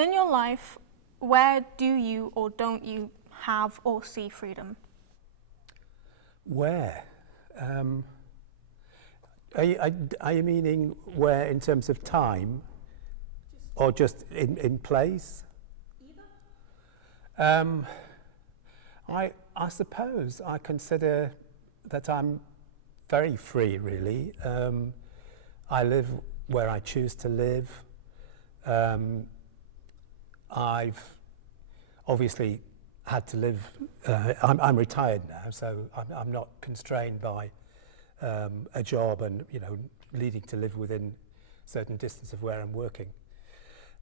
In your life, where do you or don't you have or see freedom? Where? Are you meaning where in terms of time or just in place? Either. I suppose I consider that I'm very free, really. I live where I choose to live. I've obviously had to live, I'm retired now, so I'm not constrained by a job and, needing to live within certain distance of where I'm working.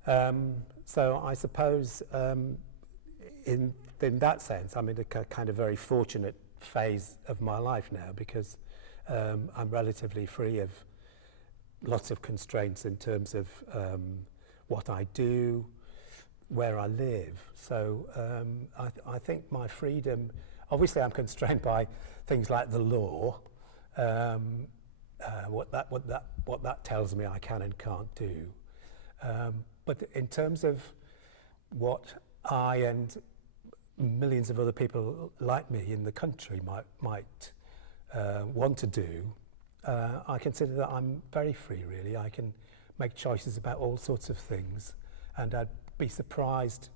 So I suppose in that sense, I'm in a kind of very fortunate phase of my life now, because I'm relatively free of lots of constraints in terms of what I do, where I live. So I think my freedom, obviously I'm constrained by things like the law, what that tells me I can and can't do. But in terms of what I and millions of other people like me in the country might want to do, I consider that I'm very free, really. I can make choices about all sorts of things, and I'd be surprised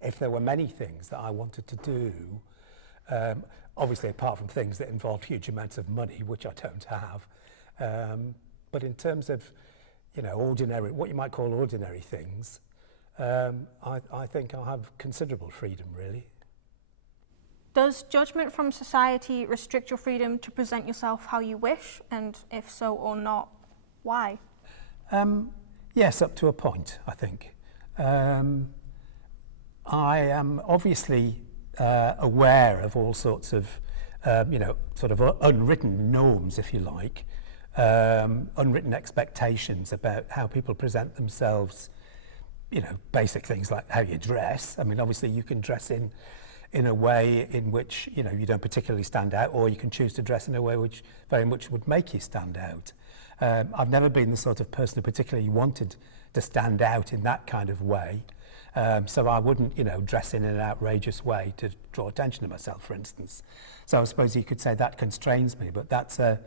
if there were many things that I wanted to do, obviously apart from things that involve huge amounts of money, which I don't have. But in terms of, ordinary, what you might call ordinary things, I think I'll have considerable freedom, really. Does judgment from society restrict your freedom to present yourself how you wish? And if so or not, why? Yes, up to a point, I think. I am obviously aware of all sorts of, sort of unwritten norms, if you like, unwritten expectations about how people present themselves, basic things like how you dress. I mean, obviously you can dress in a way in which, you don't particularly stand out, or you can choose to dress in a way which very much would make you stand out. I've never been the sort of person who particularly wanted to stand out in that kind of way. So I wouldn't, dress in an outrageous way to draw attention to myself, for instance. So I suppose you could say that constrains me, but that's a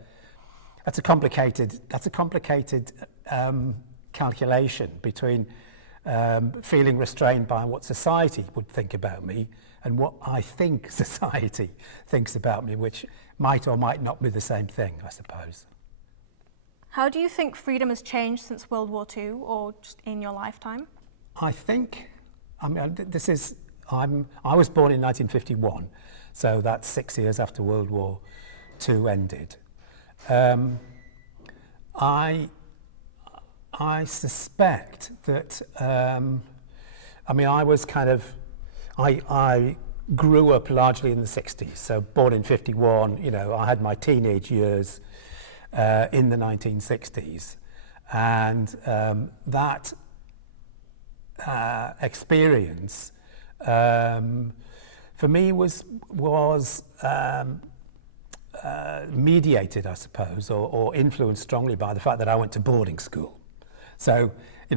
complicated calculation between feeling restrained by what society would think about me and what I think society thinks about me, which might or might not be the same thing, I suppose. How do you think freedom has changed since World War II, or just in your lifetime? I think, I was born in 1951, so that's 6 years after World War II ended. I suspect that, I grew up largely in the 60s, so born in 51, I had my teenage years in the 1960s, and that experience for me was mediated, I suppose, or influenced strongly by the fact that I went to boarding school. So,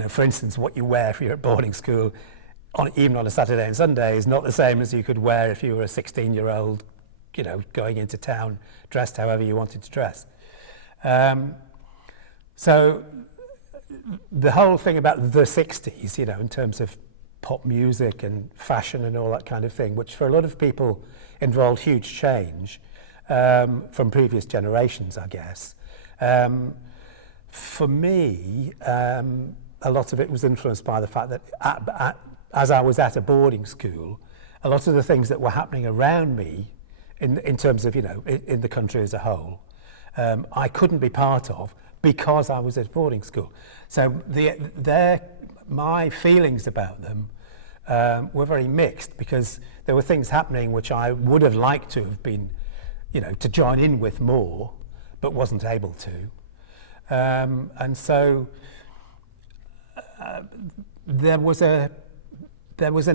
for instance, what you wear if you're at boarding school, even on a Saturday and Sunday, is not the same as you could wear if you were a 16-year-old, going into town dressed however you wanted to dress. So the whole thing about the 60s, in terms of pop music and fashion and all that kind of thing, which for a lot of people involved huge change from previous generations, I guess. For me, a lot of it was influenced by the fact that as I was at a boarding school, a lot of the things that were happening around me in terms of, in the country as a whole, I couldn't be part of because I was at boarding school. So my feelings about them were very mixed, because there were things happening which I would have liked to have been, to join in with more, but wasn't able to. And so there was an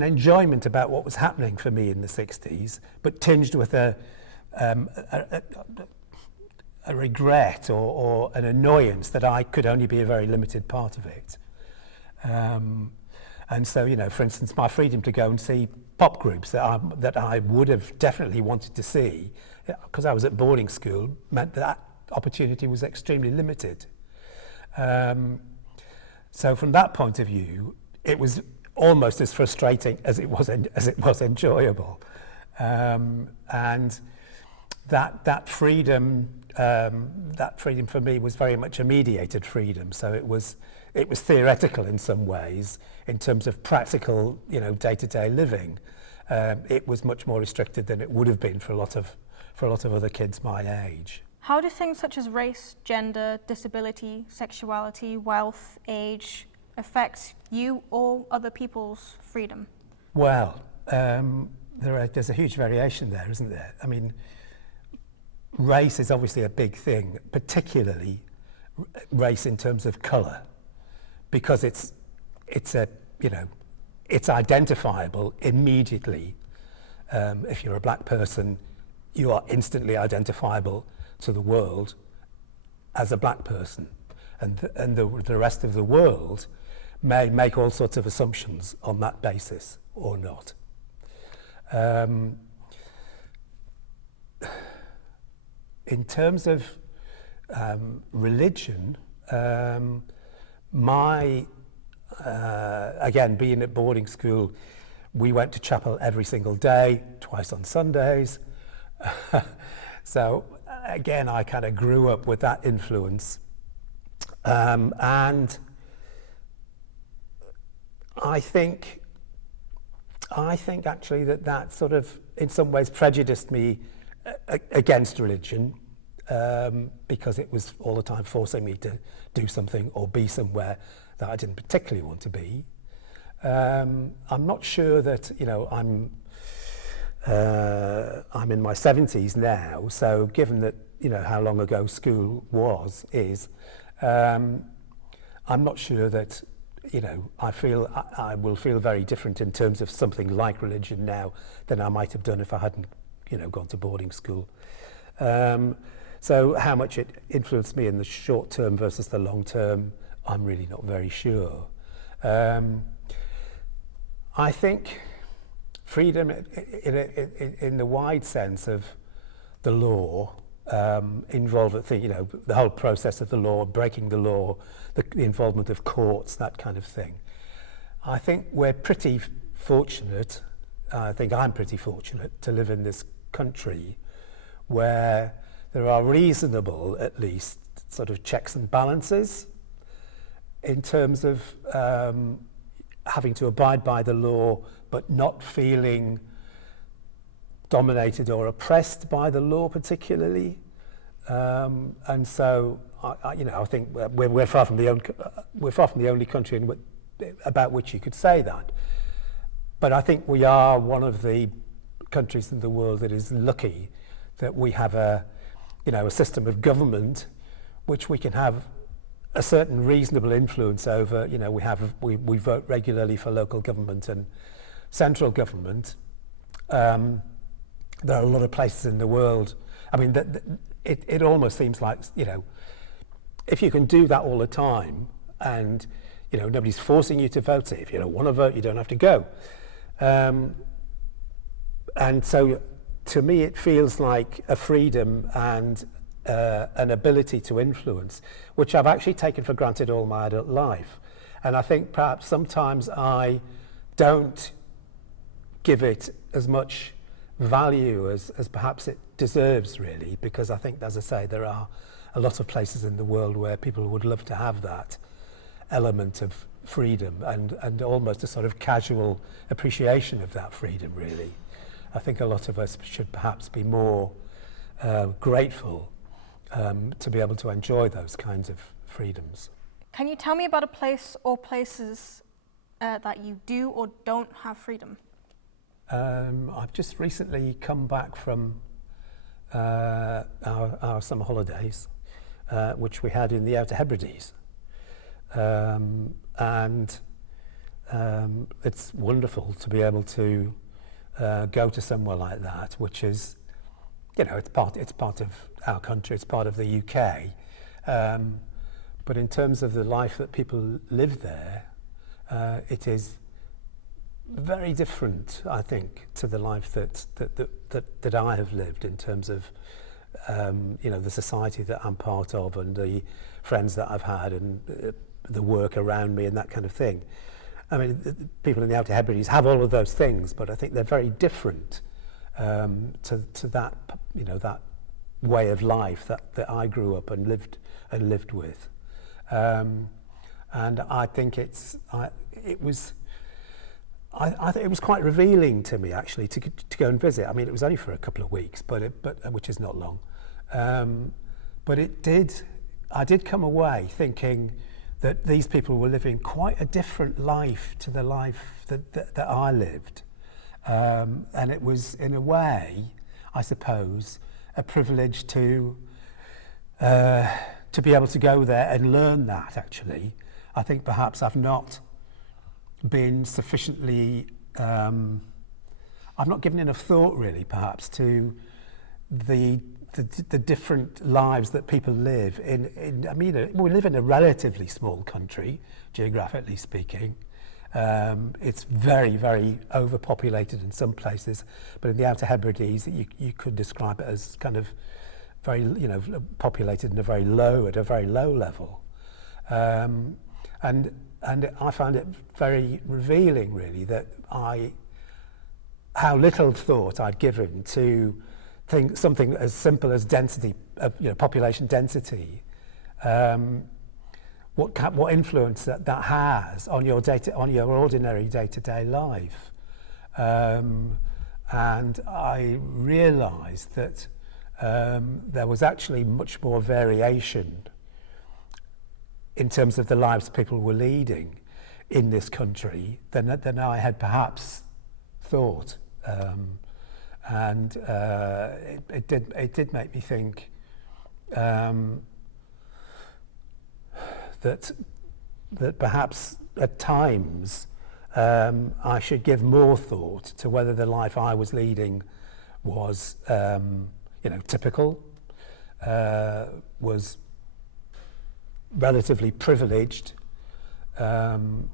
enjoyment about what was happening for me in the 60s, but tinged with a regret or an annoyance that I could only be a very limited part of it. And so, you know, for instance, my freedom to go and see pop groups that I would have definitely wanted to see, because I was at boarding school, meant that opportunity was extremely limited. So from that point of view, it was almost as frustrating as it was enjoyable. And that freedom for me was very much a mediated freedom. So it was theoretical in some ways. In terms of practical, you know, day-to-day living, it was much more restricted than it would have been for a lot of other kids my age. How do things such as race, gender, disability, sexuality, wealth, age affect you or other people's freedom? Well, there's a huge variation there, isn't there? I mean, race is obviously a big thing, particularly race in terms of colour, because it's identifiable immediately. If you're a black person, you are instantly identifiable to the world as a black person, and the rest of the world may make all sorts of assumptions on that basis or not. In terms of religion, again, being at boarding school, we went to chapel every single day, twice on Sundays. So again, I kind of grew up with that influence. And I think actually that sort of in some ways prejudiced me against religion, because it was all the time forcing me to do something or be somewhere that I didn't particularly want to be. I'm not sure that, you know, I'm in my 70s now, so given that, you know, how long ago school is, I'm not sure that, you know, I will feel very different in terms of something like religion now than I might have done if I hadn't, you know, gone to boarding school. So how much it influenced me in the short term versus the long term, I'm really not very sure. I think freedom in the wide sense of the law involved, you know, the whole process of the law, breaking the law, the involvement of courts, that kind of thing. I think we're pretty fortunate, I think I'm pretty fortunate to live in this country where there are reasonable, at least, sort of checks and balances in terms of having to abide by the law but not feeling dominated or oppressed by the law particularly. And so, I think we're far from the only country about which you could say that. But I think we are one of the countries in the world that is lucky that we have a system of government which we can have a certain reasonable influence over. You know, we vote regularly for local government and central government. There are a lot of places in the world. I mean, it almost seems like, you know, if you can do that all the time and, you know, nobody's forcing you to vote. If you don't want to vote, you don't have to go. And so to me, it feels like a freedom and an ability to influence, which I've actually taken for granted all my adult life. And I think perhaps sometimes I don't give it as much value as perhaps it deserves, really, because I think, as I say, there are a lot of places in the world where people would love to have that element of freedom and almost a sort of casual appreciation of that freedom, really. I think a lot of us should perhaps be more grateful to be able to enjoy those kinds of freedoms. Can you tell me about a place or places that you do or don't have freedom? I've just recently come back from our summer holidays, which we had in the Outer Hebrides. And it's wonderful to be able to go to somewhere like that, which is, you know, it's part of our country, it's part of the UK. But in terms of the life that people live there, it is very different, I think, to the life that I have lived in terms of the society that I'm part of and the friends that I've had and the work around me and that kind of thing. I mean, the people in the Outer Hebrides have all of those things, but I think they're very different to that, that way of life that I grew up and lived with. And I think it was quite revealing to me, actually, to go and visit. I mean, it was only for a couple of weeks, but which is not long. But I did come away thinking that these people were living quite a different life to the life that I lived. And it was, in a way, I suppose, a privilege to be able to go there and learn that, actually. I think perhaps I've not been sufficiently, I've not given enough thought, really, perhaps, to the different lives that people live in. I mean, we live in a relatively small country, geographically speaking. It's very, very overpopulated in some places, but in the Outer Hebrides, you could describe it as kind of very, populated at a very low level. And I found it very revealing, really, that how little thought I'd given to something as simple as density, population density, what influence that has on your ordinary day-to-day life, and I realised that there was actually much more variation in terms of the lives people were leading in this country than I had perhaps thought. And it did make me think that perhaps at times I should give more thought to whether the life I was leading was typical, was relatively privileged,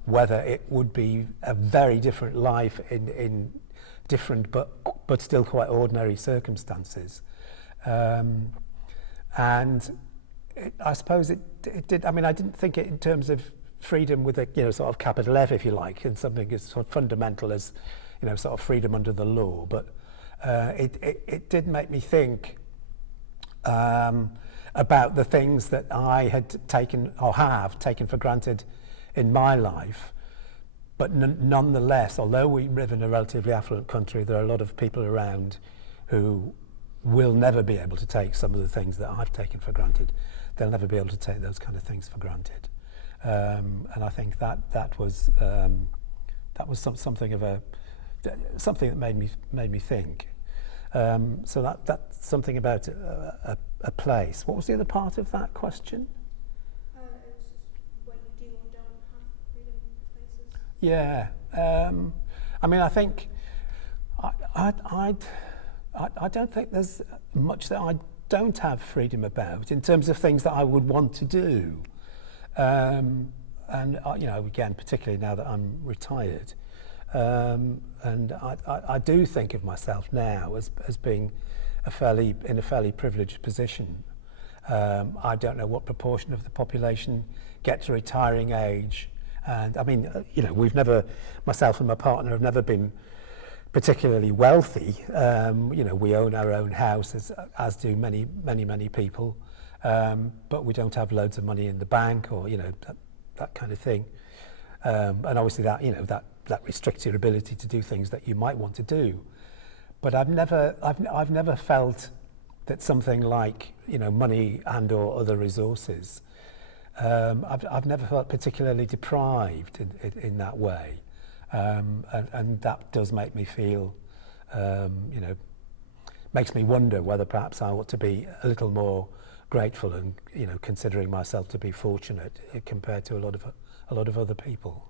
whether it would be a very different life in different but still quite ordinary circumstances. And I suppose it did. I mean, I didn't think it in terms of freedom with a sort of capital F, if you like, and something as sort of fundamental as sort of freedom under the law. But it did make me think about the things that I had taken or have taken for granted in my life. But nonetheless, although we live in a relatively affluent country, there are a lot of people around who will never be able to take some of the things that I've taken for granted. They'll never be able to take those kind of things for granted. And I think that was something that made me think. So that's something about a place. What was the other part of that question? Yeah, I mean, I think I don't think there's much that I don't have freedom about in terms of things that I would want to do, and again, particularly now that I'm retired, and I do think of myself now as being in a fairly privileged position. I don't know what proportion of the population get to retiring age. And I mean, myself and my partner have never been particularly wealthy. We own our own house, as do many people. But we don't have loads of money in the bank or, that kind of thing. And obviously that restricts your ability to do things that you might want to do. But I've never felt that something like, money and or other resources, I've never felt particularly deprived in that way, and that does make me feel, makes me wonder whether perhaps I ought to be a little more grateful and considering myself to be fortunate compared to a lot of other people.